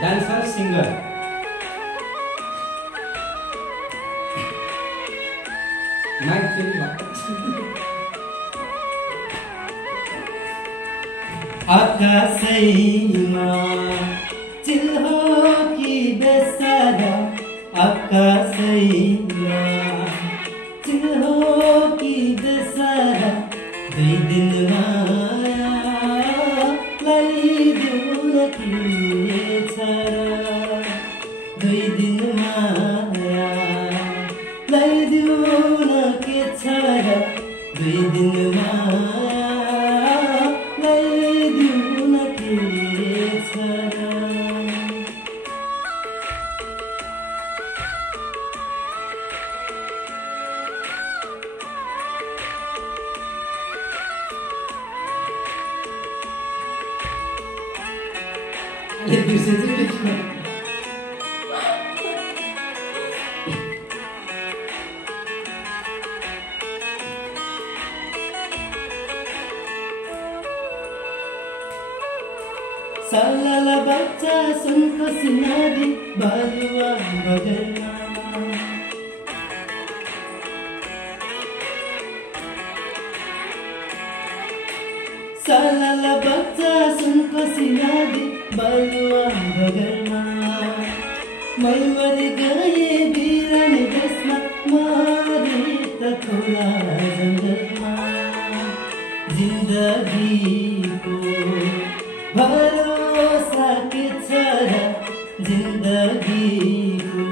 Dancer singer mic फेरि आकाशैमा चिल हो कि बेसारा आकाशैमा चिल हो कि बेसारा दुई दिन मायालाई दिउन के छ र दुई दिन मायालाई दिउन के छ र दुई दिन मायालाई दिउन के छ र ले बिर्सेछु लेख्नु सालाला बच्चा सुनको सिनारी बालुवा बगरमा सालाला बच्चा सुनको सिनारी बालुवा बगरमा मै मर गए बिरान देशमा मरे त खोला जङ्गलमा जिन्दगीको भरोसा के छ र जिन्दगीको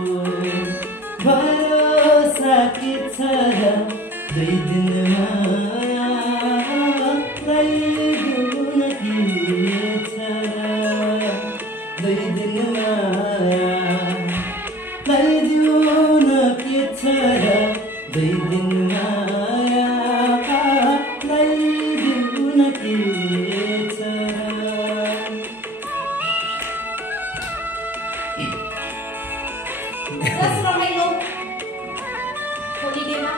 भरोसा के छ र दुई दिन मायालाई दिउन के छ र दुई दिन मायालाई दिउन के छ र दुई दिन मायालाई दिउन के छ That's Romeo. Holiday na.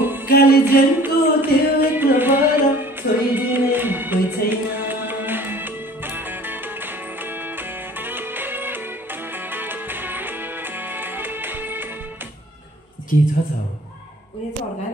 उकाली जेलको त्यो एक्लो भएर छोइदिने कोही छैन के छ उनी चाहिँ